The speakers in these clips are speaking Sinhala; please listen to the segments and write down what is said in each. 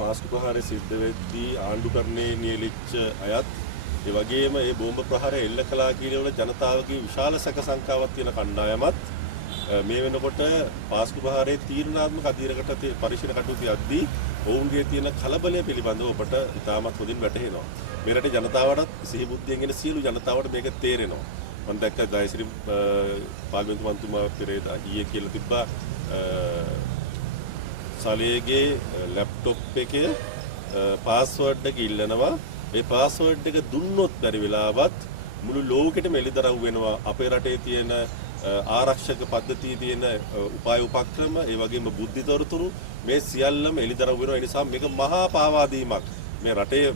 පාස්කු ප්‍රහාරය සිද්ධ වෙද්දී ආණ්ඩුකරණයේ නියැලිච්ච අයත් ඒ වගේම මේ බෝම්බ ප්‍රහාරය එල්ල කළා කියන ජනතාවගේ විශාල සැක සංකාවක් තියෙන කණ්ඩායමත් මේ වෙනකොට පාස්කු ප්‍රහාරයේ තීරණාත්මක අධීරකට පරිශීලන කටයුතු යද්දී ඔවුන්ගේ තියෙන කලබලය පිළිබඳව ඔබට ඉතාමත් හොඳින් වැටහෙනවා. මේ රටේ ජනතාවටත් සිහි බුද්ධියෙන් ඉන්න සියලු ජනතාවට මේක තේරෙනවා. මම දැක්ක ජයශ්‍රී පාර්ලිමේන්තු මන්ත්‍රීතුමා පෙරේදා ඊයේ කියලා තිබ්බා සලේගේ ලැප්ටොප් එකේ පාස්වර්ඩ් එක ඉල්ලනවා. ඒ පාස්වර්ඩ් එක දුන්නොත් බැරි වෙලාවත් මුළු ලෝකෙටම එළිදරව් වෙනවා අපේ රටේ තියෙන ආරක්ෂක පද්ධතියේ තියෙන උපාය උපක්‍රම ඒ වගේම බුද්ධි තොරතුරු මේ සියල්ලම එළිදරව් වෙනවා. ඒ නිසා මේක මහා පාවාදීමක්. මේ රටේ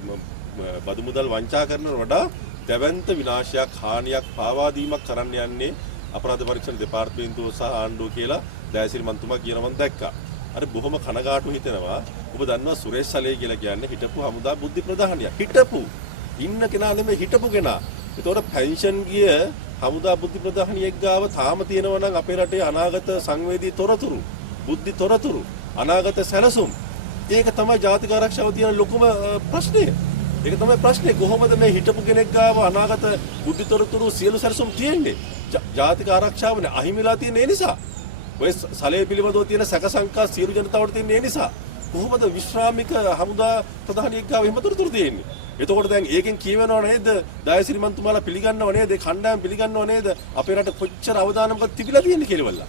බදු මුදල් වංචා කරන වඩා දැවැන්ත විනාශයක් හානියක් පාවාදීමක් කරන්න යන්නේ අපරාධ පරීක්ෂණ දෙපාර්තමේන්තුව සහ ආණ්ඩුව කියලා දයාසිරි මන්තුමා කියනවා මම දැක්කා. අර බොහොම කනගාටු හිතෙනවා. ඔබ දන්නවා සුරේෂ් සලේ කියලා කියන්නේ හිටපු හමුදා බුද්ධි ප්‍රධානියා. හිටපු ඉන්න කෙනා නෙමෙයි හිටපු කෙනා. ඒතකොට පෙන්ෂන් ගිය හමුදා බුද්ධි ප්‍රධානියෙක් ගාව තාම තියෙනවා නම් අපේ රටේ අනාගත සංවේදී තොරතුරු, බුද්ධි තොරතුරු, අනාගත සැලසුම්. ඒක තමයි ජාතික ආරක්ෂාව තියෙන ලොකුම ප්‍රශ්නය. ඒක තමයි ප්‍රශ්නේ. කොහොමද මේ හිටපු කෙනෙක් ගාව අනාගත බුද්ධි තොරතුරු සියලු සැලසුම් තියෙන්නේ? ජාතික ආරක්ෂාවනේ අහිමිලා තියෙන නිසා. ඔය සලේ පිළිබඳව තියෙන සැක සංකා සියලු ජනතාවට තියෙන නිසා. කොහොමද විශ්‍රාමික හමුදා ප්‍රධානියෙක් ගාව එහෙම තොරතුරු තියෙන්නේ? එතකොට දැන් ඒකෙන් කියවෙනව නේද? දයාසිරි මන්තුමාලා පිළිගන්නව නේද? කණ්ඩායම් පිළිගන්නව නේද? අපේ රට කොච්චර අවදානමක් තිබිලා තියෙන්නේ කියලා වල්ලා.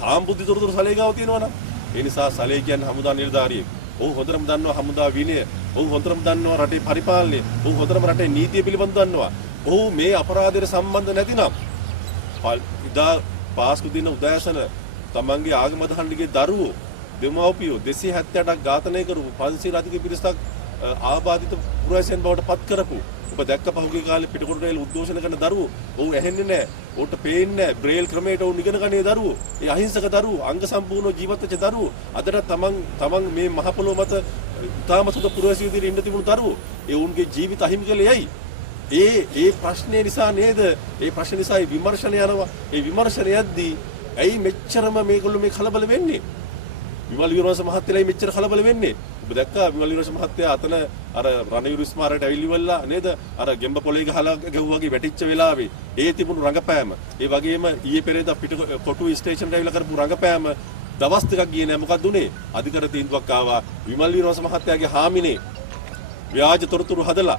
තාම බුද්ධි තොරතුරු සලේ ගාව තියෙනවා නම්. ඒ නිසා සලේ කියන්නේ හමුදා නිලධාරියෙක්. ඔව් හොඳටම දන්නවා හමුදා විනය. ඔව් හොඳටම දන්නවා රටේ පරිපාලනය. ඔව් හොඳටම රටේ නීතිය පිළිබඳව දන්නවා. ඔව් මේ අපරාධයට සම්බන්ධ නැතිනම් ඉදා පාස්කු දින උදෑසන තමන්ගේ ආගම දහණ්ඩිගේ දරුවෝ දෙමව්පියෝ 278ක් ඝාතනය කරපු 500 අධික පිරිසක් ආබාධිත පුරවැසියන් බවට පත් කරපු ඔබ දැක්ක පහුගිය කාලේ පිටකොටු රේල් උද්ඝෝෂණ කරන දරුවෝ ඔවුන් ඇහෙන්නේ නැහැ ඔවුන්ට පේන්නේ නැහැ බ්‍රේල් ක්‍රමයට ඔවුන් ඉගෙන ගන්නේ දරුවෝ ඒ අහිංසක දරුවෝ අංග සම්පූර්ණව ජීවත් වෙච්ච දරුවෝ අදට තමන් මේ මහ පොළොව මත ඉතාමත් සුද පුරවැසියෝ විදිහට ඉන්න තිබුණු දරුවෝ ඒ ඔවුන්ගේ ජීවිත අහිමි කළේ ඇයි ඒ ප්‍රශ්නේ නිසා නේද ඒ ප්‍රශ්න නිසා විමර්ශන යනවා ඒ විමර්ශන යද්දී ඇයි මෙච්චරම මේගොල්ලෝ මේ කලබල වෙන්නේ විමල් විරෝස මහත්තයලයි මෙච්චර කලබල වෙන්නේ ඔබ දැක්කා විමල් විරෝස මහත්තයා අතන අර රණවිරු ස්මාරකයට ඇවිල්ලිවලා නේද අර ගෙම්බ පොලේ ගහලා ගැහුවාගේ වැටිච්ච වෙලාවේ ඒ තිබුණු රංගපෑම ඒ වගේම ඊයේ පෙරේදා කොටු ස්ටේෂන් ඇවිල්ලා කරපු රංගපෑම දවස් දෙකක් ගියේ නෑ මොකක්ද උනේ අධිකර තීන්දුවක් ආවා විමල් විරෝස මහත්තයාගේ හාමිනේ ව්‍යාජ තොරතුරු හදලා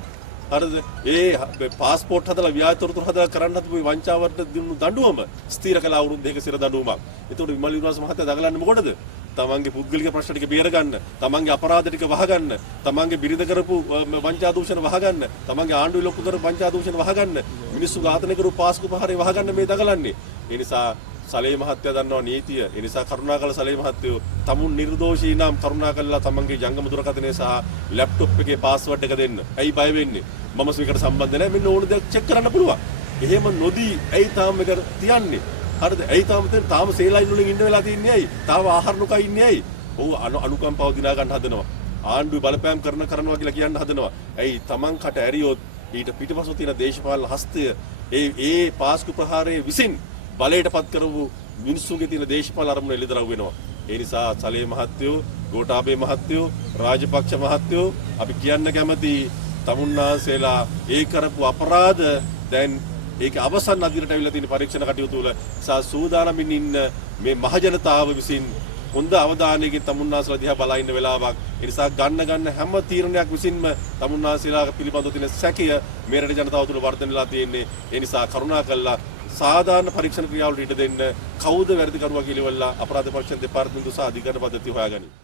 හරිද ඒ પાස්පෝර්ට් හදලා ව්‍යාජ තොරතුරු හදලා කරන්න හදපු වංචාවට දුන්නු දඬුවම ස්ථිර කළ අවුරුදු දෙක සිර දඬුවමක්. ඒතකොට විමල් විරෝස මහත්තයා දගලන්නේ මොකටද? තමන්ගේ පුද්ගලික ප්‍රශ්න ටික බේරගන්න, තමන්ගේ අපරාධ ටික වහගන්න, තමන්ගේ බිරිඳ කරපු වංචා දූෂණ වහගන්න, තමන්ගේ ආණ්ඩුවේ ලොකු කරපු වංචා දූෂණ වහගන්න, මිනිස්සු ඝාතනය කරපු පාස්කු ප්‍රහාරය වහගන්න මේ දගලන්නේ. ඒ නිසා සලේ මහත්තයා දන්නවා නීතිය. ඒ නිසා කරුණාකර සලේ මහත්තයෝ තමුන් නිර්දෝෂී නම් කරුණාකරලා තමන්ගේ ජංගම දුරකථනය සහ ලැප්ටොප් එකේ පාස්වර්ඩ් එක දෙන්න. ඇයි බය වෙන්නේ? මම මේකට සම්බන්ධ නැහැ. මෙන්න ඕන දෙයක් චෙක් කරන්න පුළුවන්. එහෙම නොදී ඇයි තාම මේක තියන්නේ? හරිද? ඇයි තාම සේලයින් වලින් ඉන්න වෙලා තියන්නේ ඇයි? තාම ආහාර නොකා ඉන්නේ ඇයි? ඔව් අනුකම්පාව දිනා ගන්න හදනවා. ආණ්ඩුවේ බලපෑම් කරනවා කියලා කියන්න හදනවා. ඇයි තමන් කට ඇරියොත් ඊට පිටපසු තියෙන දේශපාලන හස්තය ඒ පාස්කු ප්‍රහාරයේ විසින් බලයටපත් කරපු මිනිස්සුන්ගේ තියෙන දේශපාලන අරමුණ එළිදරව් වෙනවා. ඒ නිසා සලේ මහත්තයෝ, ගෝඨාභය මහත්තයෝ, රාජපක්ෂ මහත්තයෝ අපි කියන්න කැමති තමුන්නාසේලා ඒ කරපු අපරාධ දැන් ඒක අවසන් අදිරට අවිලා තියෙන පරීක්ෂණ කටයුතු වල සූදානමින් ඉන්න මේ මහ ජනතාව විසින් හොඳ අවධානයකින් තමුන්නාසලා දිහා බලා ඉන්න වෙලාවක්. ඒ නිසා ගන්න හැම තීරණයක් විසින්ම තමුන්නාසලා පිළිබඳව තියෙන සැකය මේ රටේ ජනතාව තුළ වර්ධනයලා තියෙන්නේ. ඒ නිසා කරුණාකරලා සාධාරණ පරීක්ෂණ ක්‍රියාවලට ඉඩ දෙන්න කවුද වැරදි කරුවා කියලා අපරාධ පරීක්ෂණ දෙපාර්තමේන්තුව සහ අධිකරණ පද්ධතිය හොයාගනි.